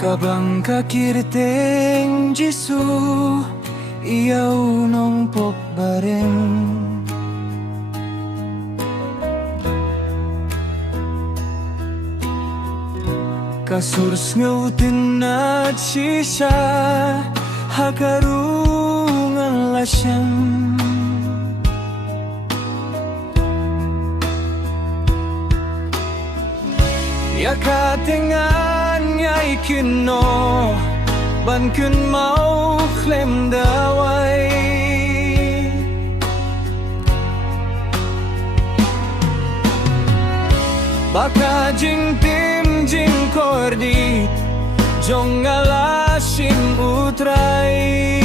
Kabang kakirteng Jisu iyaw nong pokbareng kasurs ngautin na sisa hakarungan lasyam yakatengan ngay kino ban kun mau klem dawai baka jing tim jing kordi jong ngalasin utray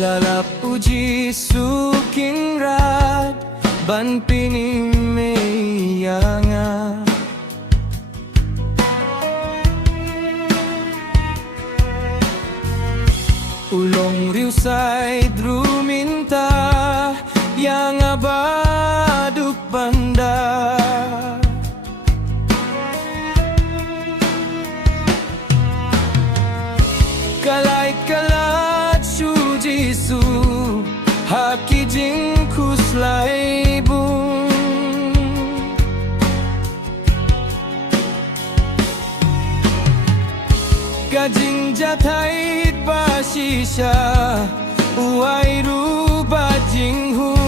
lalap uji suking rat ban pinimeyanga ulong riusay druminta yang abaduk banda kalait-kalat Jisu haki jing kuslay bung gajing jatait basisya uai ru bajing hu